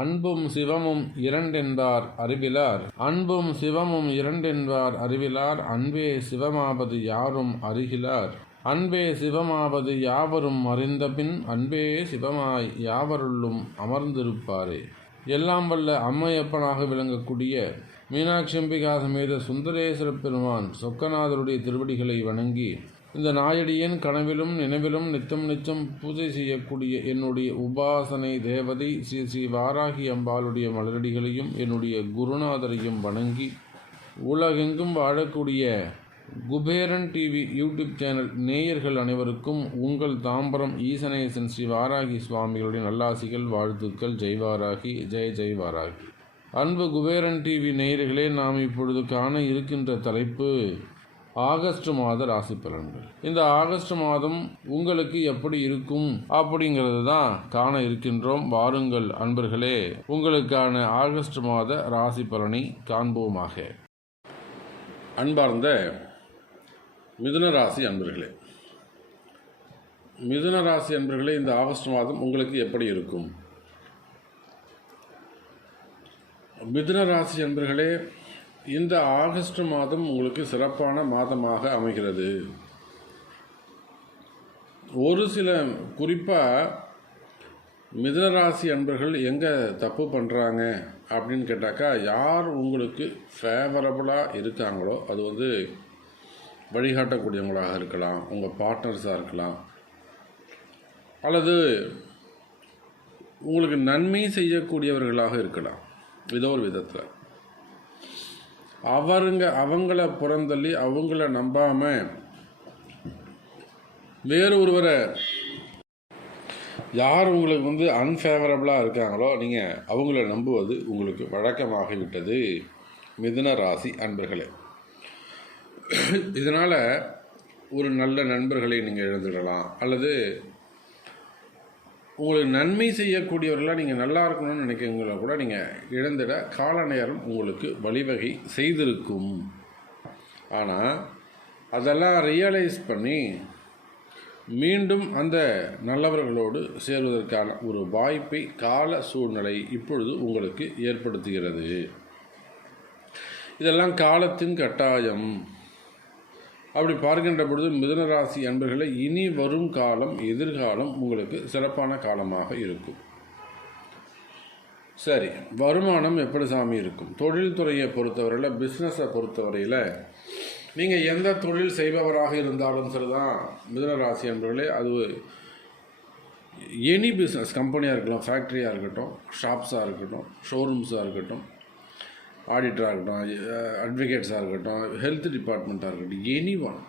அன்பும் சிவமும் இரண்டென்பார் அறிவிலார். அன்பும் சிவமும் இரண்டென்பார் அறிவிலார். அன்பே சிவமாவது யாரும் அறிகிலார். அன்பே சிவமாவது யாவரும் அறிந்தபின் அன்பே சிவமாய் யாவருள்ளும் அமர்ந்திருப்பாரே. எல்லாம் வல்ல அம்மையப்பனாக விளங்கக்கூடிய மீனாட்சி அம்பிகா சமேத சுந்தரேஸ்வர பெருமான் சொக்கநாதருடைய திருவடிகளை வணங்கி இந்த நாயடியின் கனவிலும் நினைவிலும் நித்தம் நிச்சம் பூஜை செய்யக்கூடிய என்னுடைய உபாசனை தேவதை ஸ்ரீ ஸ்ரீ வாராகி அம்பாளுடைய மலரடிகளையும் என்னுடைய குருநாதரையும் வணங்கி உலகெங்கும் வாழக்கூடிய குபேரன் டிவி யூடியூப் சேனல் நேயர்கள் அனைவருக்கும் உங்கள் தாம்பரம் ஈசனேசன் ஸ்ரீ வாராகி சுவாமிகளுடைய நல்லாசிகள் வாழ்த்துக்கள். ஜெய் வாராகி, ஜெய் ஜெய் வாராகி. அன்பு குபேரன் டிவி நேயர்களே, நாம் இப்பொழுது காண இருக்கின்ற தலைப்பு ஆகஸ்ட் மாத ராசி பலன்கள். இந்த ஆகஸ்ட் மாதம் உங்களுக்கு எப்படி இருக்கும் அப்படிங்கிறது தான் காண இருக்கின்றோம். வாருங்கள் அன்பர்களே, உங்களுக்கான ஆகஸ்ட் மாத ராசி பலனை காண்போமாக. அன்பார்ந்த மிதுன ராசி அன்பர்களே, மிதுன ராசி அன்பர்களே, இந்த ஆகஸ்ட் மாதம் உங்களுக்கு எப்படி இருக்கும்? மிதுன ராசி அன்பர்களே, இந்த ஆகஸ்ட் மாதம் உங்களுக்கு சிறப்பான மாதமாக அமைகிறது. ஒரு சில குறிப்பாக மிதுனராசி அன்பர்கள் எங்கே தப்பு பண்ணுறாங்க அப்படின்னு கேட்டாக்கா, யார் உங்களுக்கு ஃபேவரபுளாக இருக்காங்களோ அது வழிகாட்டக்கூடியவங்களாக இருக்கலாம், உங்கள் பார்ட்னர்ஸாக இருக்கலாம், அல்லது உங்களுக்கு நன்மை செய்யக்கூடியவர்களாக இருக்கலாம். ஏதோ ஒரு விதத்தில் அவங்கள புறந்தள்ளி அவங்கள நம்பாமல் வேறு ஒருவரை யார் உங்களுக்கு அன்ஃபேவரபுளாக இருக்காங்களோ நீங்கள் அவங்கள நம்புவது உங்களுக்கு வழக்கமாகிவிட்டது மிதுன ராசி அன்பர்களே. இதனால் ஒரு நல்ல நண்பர்களை நீங்கள் இழந்துடலாம், அல்லது உங்களுக்கு நன்மை செய்யக்கூடியவர்களாக நீங்கள் நல்லா இருக்கணும்னு நினைக்கிறவங்கள கூட நீங்கள் இழந்துட கால நேரம் உங்களுக்கு வழிவகை செய்திருக்கும். ஆனால் அதெல்லாம் ரியலைஸ் பண்ணி மீண்டும் அந்த நல்லவர்களோடு சேர்வதற்கான ஒரு வாய்ப்பை கால சூழ்நிலை இப்பொழுது உங்களுக்கு ஏற்படுத்துகிறது. இதெல்லாம் காலத்தின் கட்டாயம். அப்படி பார்க்கின்ற பொழுது மிதுனராசி அன்பர்களை இனி வரும் காலம், எதிர்காலம் உங்களுக்கு சிறப்பான காலமாக இருக்கும். சரி, வருமானம் எப்படி சாமி இருக்கும்? தொழில்துறையை பொறுத்தவரையில், பிஸ்னஸை பொறுத்தவரையில் நீங்கள் எந்த தொழில் செய்பவராக இருந்தாலும் சரிதான் மிதுனராசி அன்பர்களே, அது எனி பிஸ்னஸ், கம்பெனியாக இருக்கலாம், ஃபேக்ட்ரியாக இருக்கட்டும், ஷாப்ஸாக இருக்கட்டும், ஷோரூம்ஸாக இருக்கட்டும், ஆடிட்டராக இருக்கட்டும், அட்வொகேட்ஸாக இருக்கட்டும், ஹெல்த் டிபார்ட்மெண்ட்டாக இருக்கட்டும், எனி ஒன்,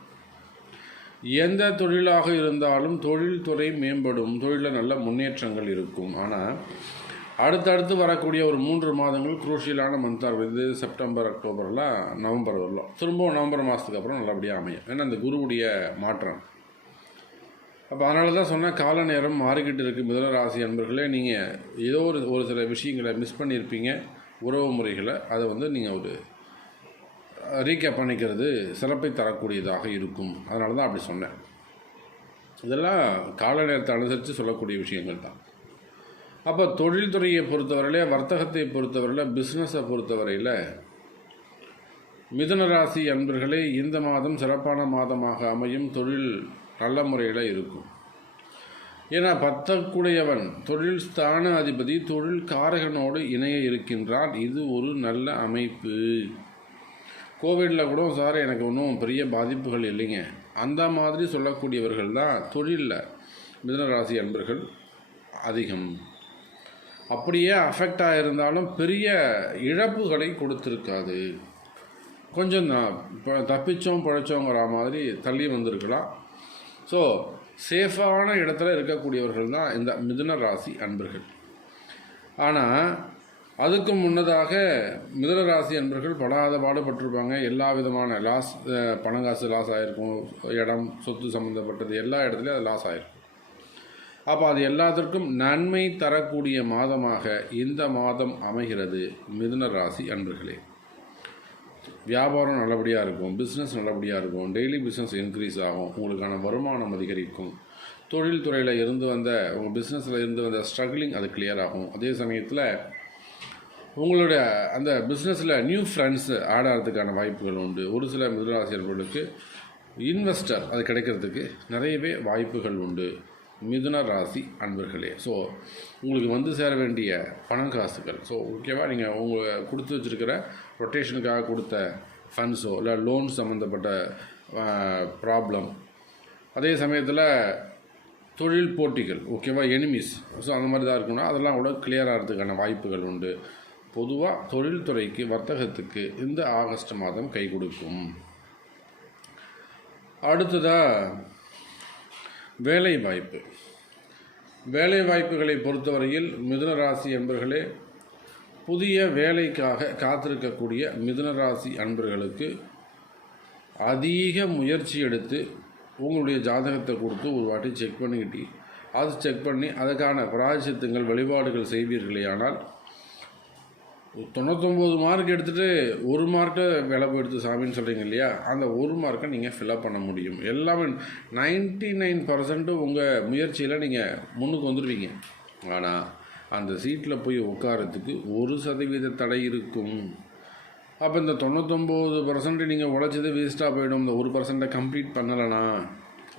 எந்த தொழிலாக இருந்தாலும் தொழில்துறை மேம்படும், தொழிலில் நல்ல முன்னேற்றங்கள் இருக்கும். ஆனால் அடுத்தடுத்து வரக்கூடிய ஒரு 3 மாதங்கள் குரூஷியலான மந்தாக இருக்குது. செப்டம்பர், அக்டோபர்லாம் நவம்பர் வரலாம், திரும்பவும் நவம்பர் மாதத்துக்கு அப்புறம் நல்லபடியாக அமையும். ஏன்னா அந்த குருவுடைய மாற்றம். அப்போ அதனால தான் சொன்னால் கால நேரம் மாறிக்கிட்டு இருக்குது. மிதுன ராசி அன்பர்களே, நீங்கள் ஏதோ ஒரு சில விஷயங்களை மிஸ் பண்ணியிருப்பீங்க, உறவு முறைகளை. அதை நீங்கள் ஒரு ரீகேப் பண்ணிக்கிறது சிறப்பை தரக்கூடியதாக இருக்கும். அதனால தான் அப்படி சொன்னேன். இதெல்லாம் கால நேரத்தை அனுசரித்து சொல்லக்கூடிய விஷயங்கள் தான். அப்போ தொழில்துறையை பொறுத்தவரையில், வர்த்தகத்தை பொறுத்தவரையில், பிஸ்னஸை பொறுத்தவரையில் மிதுன ராசி அன்பர்களே, இந்த மாதம் சிறப்பான மாதமாக அமையும். தொழில் நல்ல முறையில் இருக்கும். ஏன்னா 10க்குடையவன் தொழில் ஸ்தான அதிபதி தொழில் காரகனோடு இணைய இருக்கின்றான். இது ஒரு நல்ல அமைப்பு. கோவிடில் கூட சார் எனக்கு ஒன்றும் பெரிய பாதிப்புகள் இல்லைங்க, அந்த மாதிரி சொல்லக்கூடியவர்கள் தான் தொழிலில் மிதுனராசி அன்பர்கள் அதிகம். அப்படியே அஃபெக்ட் ஆகியிருந்தாலும் பெரிய இழப்புகளை கொடுத்துருக்காது. கொஞ்சம் தான் இப்போ தப்பிச்சோம் பழைச்சோங்கிற மாதிரி தள்ளி வந்திருக்கலாம். ஸோ சேஃபான இடத்துல இருக்கக்கூடியவர்கள் தான் இந்த மிதுன ராசி அன்பர்கள். ஆனால் அதுக்கு முன்னதாக மிதுன ராசி அன்பர்கள் படாத பாடுபட்டிருப்பாங்க. எல்லா விதமான லாஸ், பணங்காசு லாஸ் ஆகிருக்கும், இடம் சொத்து சம்மந்தப்பட்டது எல்லா இடத்துலையும் அது லாஸ் ஆகிருக்கும். அப்போ அது எல்லாத்திற்கும் நன்மை தரக்கூடிய மாதமாக இந்த மாதம் அமைகிறது மிதுன ராசி அன்பர்களே. வியாபாரம் நல்லபடியாக இருக்கும், பிஸ்னஸ் நல்லபடியாக இருக்கும், டெய்லி பிஸ்னஸ் இன்க்ரீஸ் ஆகும், உங்களுக்கான வருமானம் அதிகரிக்கும், தொழில் துறையில் இருந்து வந்த உங்கள் பிஸ்னஸில் இருந்து வந்த ஸ்ட்ரகிளிங் அது கிளியர் ஆகும். அதே சமயத்தில் உங்களோட அந்த பிஸ்னஸில் நியூ ஃப்ரெண்ட்ஸ் ஆட் ஆகிறதுக்கான வாய்ப்புகள் உண்டு. ஒரு சில மிதுனராசியர்களுக்கு இன்வெஸ்டர் அது கிடைக்கிறதுக்கு நிறையவே வாய்ப்புகள் உண்டு. மிதுன ராசி அன்பர்களே, ஸோ உங்களுக்கு வந்து சேர வேண்டிய பணம் காசுகள், ஸோ ஓகேவா, நீங்கள் உங்கள் கொடுத்து வச்சுருக்கிற ரொட்டேஷனுக்காக கொடுத்த ஃபண்ட்ஸோ இல்லை லோன் சம்மந்தப்பட்ட ப்ராப்ளம், அதே சமயத்தில் தொழில் போட்டிகள், ஓகேவா, எனிமீஸ், ஸோ அந்த மாதிரி தான் இருக்குன்னா அதெல்லாம் கூட கிளியர் ஆகிறதுக்கான வாய்ப்புகள் உண்டு. பொதுவாக தொழில்துறைக்கு வர்த்தகத்துக்கு இந்த ஆகஸ்ட் மாதம் கை கொடுக்கும். அடுத்ததாக வேலை வாய்ப்பு. வேலை வாய்ப்புகளை பொறுத்தவரையில் மிதுன ராசி அன்பர்களே, புதிய வேலைக்காக காத்திருக்கக்கூடிய மிதுன ராசி அன்பர்களுக்கு அதிக முயற்சி எடுத்து உங்களுடைய ஜாதகத்தை கொடுத்து ஒரு வாட்டி செக் பண்ணிக்கிட்டு அது செக் பண்ணி அதுக்கான பிராயச்சித்தங்கள் வழிபாடுகள் செய்வீர்களே ஆனால் 99 மார்க் எடுத்துகிட்டு 1 மார்க்கை விலை போயிடுத்து சாமின்னு சொல்கிறீங்க இல்லையா, அந்த 1 மார்க்கை நீங்கள் ஃபில்அப் பண்ண முடியும். எல்லாமே 99% உங்கள் முயற்சியில் நீங்கள் முன்னுக்கு வந்துடுவீங்க. ஆனால் அந்த சீட்டில் போய் உட்காரத்துக்கு 1% தடை இருக்கும். அப்போ இந்த 99% நீங்கள் உழைச்சது வேஸ்ட்டாக போயிடும். இந்த 1% கம்ப்ளீட் பண்ணலைன்னா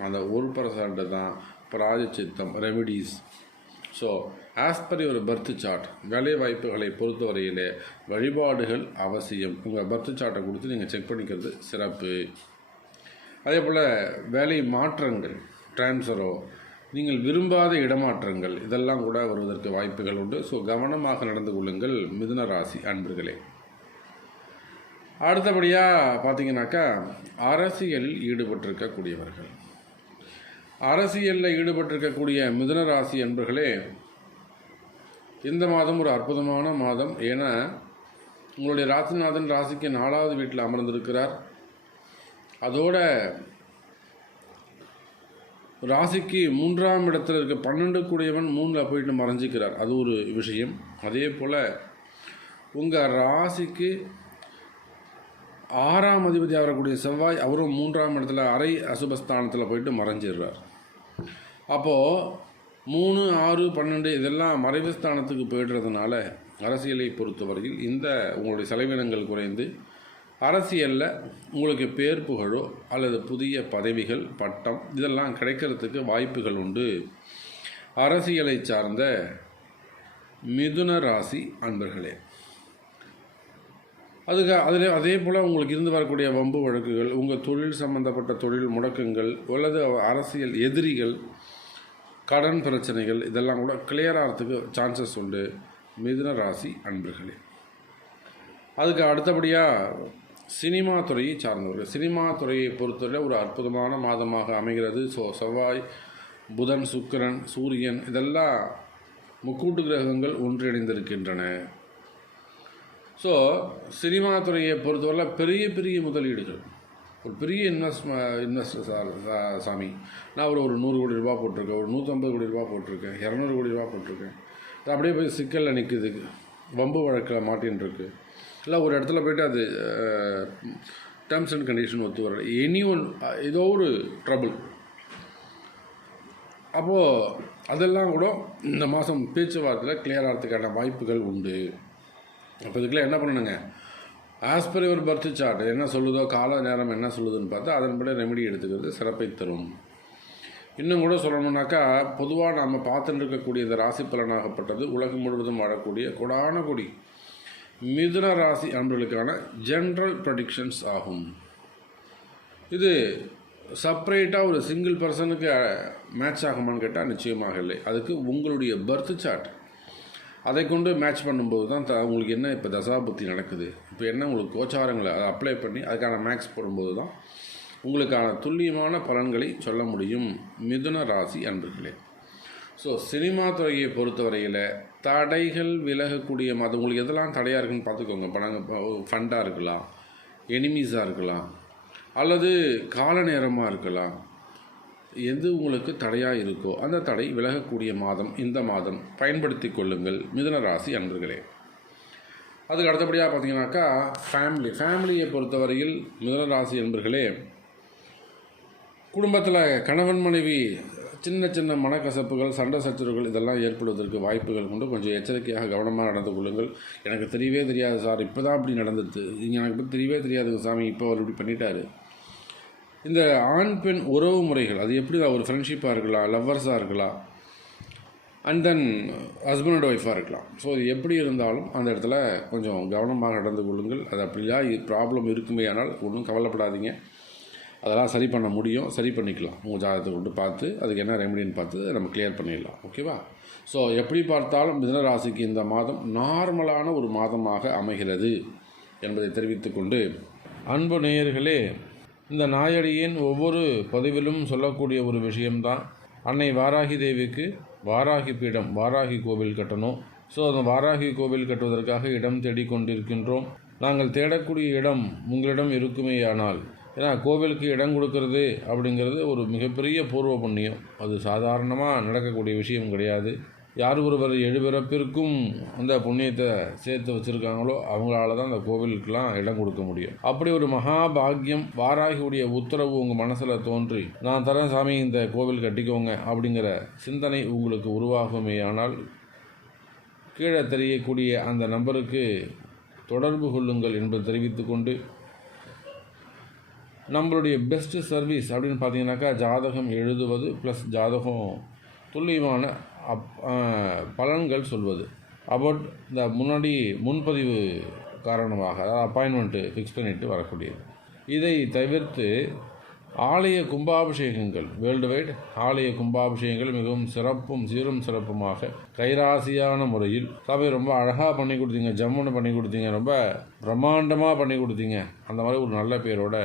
அந்த 1% தான் பிராயச்சித்தம், remedies. So as per your birth chart வேலை வாய்ப்புகளை பொறுத்தவரையிலே வழிபாடுகள் அவசியம். உங்கள் பர்த் சார்ட்டை கொடுத்து நீங்கள் செக் பண்ணிக்கிறது சிறப்பு. அதே போல் வேலை மாற்றங்கள், டிரான்ஸ்ஃபரோ, நீங்கள் விரும்பாத இடமாற்றங்கள் இதெல்லாம் கூட வருவதற்கு வாய்ப்புகள் உண்டு. ஸோ கவனமாக நடந்து கொள்ளுங்கள் மிதுன ராசி அன்பர்களே. அடுத்தபடியாக பார்த்தீங்கன்னாக்கா அரசியலில் ஈடுபட்டிருக்கக்கூடியவர்கள், அரசியலில் ஈடுபட்டிருக்கக்கூடிய மிதுன ராசி அன்பர்களே, இந்த மாதம் ஒரு அற்புதமான மாதம். ஏன்னா உங்களுடைய ராசிநாதன் ராசிக்கு 4வது வீட்டில் அமர்ந்திருக்கிறார். அதோட ராசிக்கு 3ஆம் இடத்துல இருக்க 12 கூடியவன் 3ல் போயிட்டு மறைஞ்சிக்கிறார், அது ஒரு விஷயம். அதே போல் உங்கள் ராசிக்கு 6ஆம் அதிபதி ஆகக்கூடிய செவ்வாய் அவரும் 3ஆம் இடத்துல அரை அசுபஸ்தானத்தில் போயிட்டு மறைஞ்சிடுறார். அப்போது 3, 6, 12 இதெல்லாம் மறைவு ஸ்தானத்துக்கு போய்டுறதுனால அரசியலை பொறுத்தவரையில் இந்த உங்களுடைய செலவினங்கள் குறைந்து அரசியலில் உங்களுக்கு பேர் புகழோ அல்லது புதிய பதவிகள், பட்டம் இதெல்லாம் கிடைக்கிறதுக்கு வாய்ப்புகள் உண்டு. அரசியலை சார்ந்த மிதுன ராசி அன்பர்களே, அதே போல் உங்களுக்கு இருந்து வரக்கூடிய வம்பு வழக்குகள், உங்கள் தொழில் சம்பந்தப்பட்ட தொழில் முடக்கங்கள் அல்லது அரசியல் எதிரிகள், கடன் பிரச்சனைகள் இதெல்லாம் கூட கிளியர் ஆகிறதுக்கு சான்சஸ் உண்டு மிதுன ராசி அன்பர்களே. அதுக்கு அடுத்தபடியாக சினிமா துறையை சார்ந்தவர்கள், சினிமா துறையை பொறுத்தவரை ஒரு அற்புதமான மாதமாக அமைகிறது. ஸோ செவ்வாய், புதன், சுக்கிரன், சூரியன் இதெல்லாம் முக்கூட்டு கிரகங்கள் ஒன்றிணைந்திருக்கின்றன. ஸோ சினிமா துறையை பொறுத்தவரை பெரிய பெரிய முதலீடுகள், ஒரு பெரிய இன்வெஸ்டர் சாமி, நான் ஒரு 100 கோடி ரூபா போட்டிருக்கேன், ஒரு 150 கோடி ரூபா போட்டிருக்கேன், 200 கோடி ரூபா போட்டிருக்கேன், அது அப்படியே போய் சிக்கலில் நிற்குது, வம்பு வழக்கில் மாட்டின்னு இருக்கு, இல்லை ஒரு இடத்துல போய்ட்டு அது டேர்ம்ஸ் அண்ட் கண்டிஷன் ஒத்து வர ஏதோ ஒரு ட்ரபிள். அப்போது அதெல்லாம் கூட இந்த மாதம் பேச்சுவார்த்தையில் கிளியர் ஆகிறதுக்கான வாய்ப்புகள் உண்டு. அப்போ இதுக்கெல்லாம் என்ன பண்ணணுங்க, as per your birth chart என்ன சொல்லுதோ, கால நேரம் என்ன சொல்லுதுன்னு பார்த்தா அதன்படி ரெமெடி எடுத்துக்கிறது சிறப்பை தரும். இன்னும் கூட சொல்லணுன்னாக்கா, பொதுவாக நாம் பார்த்துட்டு இருக்கக்கூடிய இந்த ராசி பலனாகப்பட்டது உலகம் முழுவதும் வாழக்கூடிய கொடான கொடி மிதுன ராசி அன்பர்களுக்கான ஜென்ரல் ப்ரெடிக்ஷன்ஸ் ஆகும். இது செப்பரேட்டாக ஒரு சிங்கிள் பர்சனுக்கு மேட்ச் ஆகுமான்னு கேட்டால் நிச்சயமாக இல்லை. அதுக்கு உங்களுடைய பர்த் சார்ட் அதை கொண்டு மேட்ச் பண்ணும்போது தான் உங்களுக்கு என்ன இப்போ தசாபுத்தி நடக்குது, இப்போ என்ன உங்களுக்கு கோச்சாரங்களை அதை அப்ளை பண்ணி அதுக்கான மேக்ஸ் போடும்போது தான் உங்களுக்கான துல்லியமான பலன்களை சொல்ல முடியும் மிதுன ராசி அன்பர்களே. ஸோ சினிமா துறையை பொறுத்தவரையில் தடைகள் விலகக்கூடிய மாதம். உங்களுக்கு எதெல்லாம் தடையாக இருக்குன்னு பார்த்துக்கோங்க. ஃபண்டாக இருக்கலாம், எனிமீஸாக இருக்கலாம், அல்லது கால நேரமாக இருக்கலாம். எது உங்களுக்கு தடையாக இருக்கோ அந்த தடை விலகக்கூடிய மாதம் இந்த மாதம். பயன்படுத்தி கொள்ளுங்கள் மிதுன ராசி அன்பர்களே. அதுக்கு அடுத்தபடியாக பார்த்தீங்கன்னாக்கா ஃபேமிலியை பொறுத்தவரையில் மிதுன ராசி என்பர்களே, குடும்பத்தில் கணவன் மனைவி சின்ன சின்ன மனக்கசப்புகள், சண்டை சச்சரவுகள் இதெல்லாம் ஏற்படுவதற்கு வாய்ப்புகள் உண்டு. கொஞ்சம் எச்சரிக்கையாக கவனமாக நடந்து கொள்ளுங்கள். எனக்கு தெரியவே தெரியாது சார், இப்போ தான் இப்படி நடந்துச்சு, எனக்கு பற்றி தெரியவே தெரியாதுங்க சாமி, இப்போ அவர் இப்படி பண்ணிட்டாரு. இந்த ஆண் பெண் உறவு முறைகள் அது எப்படி, ஒரு ஃப்ரெண்ட்ஷிப்பாக இருக்கலாம், லவ்வர்ஸாக இருக்கலாம், அண்ட் தென் ஹஸ்பண்ட் அண்ட் ஒய்ஃபாக இருக்கலாம். ஸோ இது எப்படி இருந்தாலும் அந்த இடத்துல கொஞ்சம் கவனமாக நடந்து கொள்ளுங்கள். அது அப்படிலாம் ப்ராப்ளம் இருக்குமே, ஆனால் ஒன்றும் கவலைப்படாதீங்க. அதெல்லாம் சரி பண்ண முடியும், சரி பண்ணிக்கலாம். உங்கள் ஜாதகத்தை கொண்டு பார்த்து அதுக்கு என்ன ரெமெடின்னு பார்த்து நம்ம கிளியர் பண்ணிடலாம். ஓகேவா? ஸோ எப்படி பார்த்தாலும் மிதுன ராசிக்கு இந்த மாதம் நார்மலான ஒரு மாதமாக அமைகிறது என்பதை தெரிவித்துக்கொண்டு, அன்பு நேயர்களே, இந்த நாயடியின் ஒவ்வொரு பதிவிலும் சொல்லக்கூடிய ஒரு விஷயம்தான், அன்னை வாராகி தேவிக்கு வாராகி பீடம், வாராகி கோவில் கட்டணும். ஸோ அந்த வாராகி கோவில் கட்டுவதற்காக இடம் தேடிக்கொண்டிருக்கின்றோம். நாங்கள் தேடக்கூடிய இடம் உங்களிடம் இருக்குமேயானால், ஏன்னா கோவிலுக்கு இடம் கொடுக்கறது அப்படிங்கிறது ஒரு மிகப்பெரிய பூர்வ புண்ணியம். அது சாதாரணமாக நடக்கக்கூடிய விஷயம் கிடையாது. யார் ஒருவர் 7 பிறப்பிற்கும் அந்த புண்ணியத்தை சேர்த்து வச்சுருக்காங்களோ அவங்களால தான் அந்த கோவிலுக்கெலாம் இடம் கொடுக்க முடியும். அப்படி ஒரு மகா பாக்கியம், வாராகியுடைய உத்தரவு உங்கள் மனசில் தோன்றி, நான் தரேன் சாமி இந்த கோவில் கட்டிக்கோங்க அப்படிங்கிற சிந்தனை உங்களுக்கு உருவாகுமேயானால், கீழே தெரியக்கூடிய அந்த நம்பருக்கு தொடர்பு கொள்ளுங்கள் என்பது தெரிவித்துக்கொண்டு, நம்மளுடைய பெஸ்ட்டு சர்வீஸ் அப்படின்னு பார்த்தீங்கன்னாக்கா ஜாதகம் எழுதுவது ப்ளஸ் ஜாதகம் துல்லியமான பலன்கள் சொல்வது. அபவுட் இந்த முன்பதிவு காரணமாக, அதாவது அப்பாயின்மெண்ட்டு ஃபிக்ஸ் பண்ணிவிட்டு வரக்கூடியது. இதை தவிர்த்து ஆலய கும்பாபிஷேகங்கள், வேர்ல்டு வைட் ஆலய கும்பாபிஷேகங்கள் மிகவும் சிறப்பும் சீரும் சிறப்புமாக கைராசியான முறையில் சபை ரொம்ப அழகாக பண்ணி கொடுத்தீங்க, ஜம்முன்னு பண்ணி கொடுத்தீங்க, ரொம்ப பிரம்மாண்டமாக பண்ணி கொடுத்தீங்க, அந்த மாதிரி ஒரு நல்ல பேரோட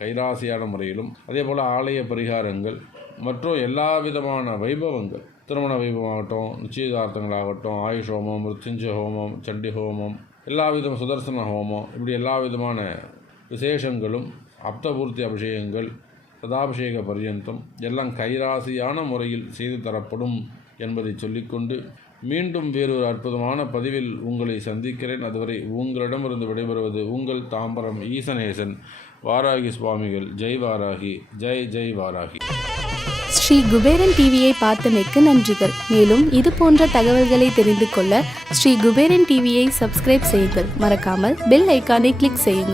கைராசியான முறையிலும், அதே போல் ஆலய பரிகாரங்கள் மற்றும் எல்லா விதமான வைபவங்கள், திருமண வைபவமாகட்டும், நிச்சயதார்த்தங்களாகட்டும், ஆயுஷ் ஹோமம், மிருத்யுஞ்சய ஹோமம், சண்டி ஹோமம், எல்லா விதம் சுதர்சன ஹோமம், இப்படி எல்லா விதமான விசேஷங்களும், அப்தபூர்த்தி அபிஷேகங்கள், சதாபிஷேக பர்யந்தம் எல்லாம் கைராசியான முறையில் செய்து தரப்படும் என்பதை சொல்லிக்கொண்டு, மீண்டும் வேறொரு அற்புதமான பதிவில் உங்களை சந்திக்கிறேன். அதுவரை உங்களிடமிருந்து விடைபெறுவது உங்கள் தாம்பரம் ஈசனேசன் வாராகி சுவாமிகள். ஜெய் வாராகி, ஜெய் ஜெய் வாராகி. ஸ்ரீ குபேரன் டிவியை பார்த்தமைக்கு நன்றிகள். மேலும் இது போன்ற தகவல்களை தெரிந்து கொள்ள ஸ்ரீ குபேரன் டிவியை சப்ஸ்கிரைப் செய்யுங்கள். மறக்காமல் பெல் ஐக்கானை கிளிக் செய்யுங்கள்.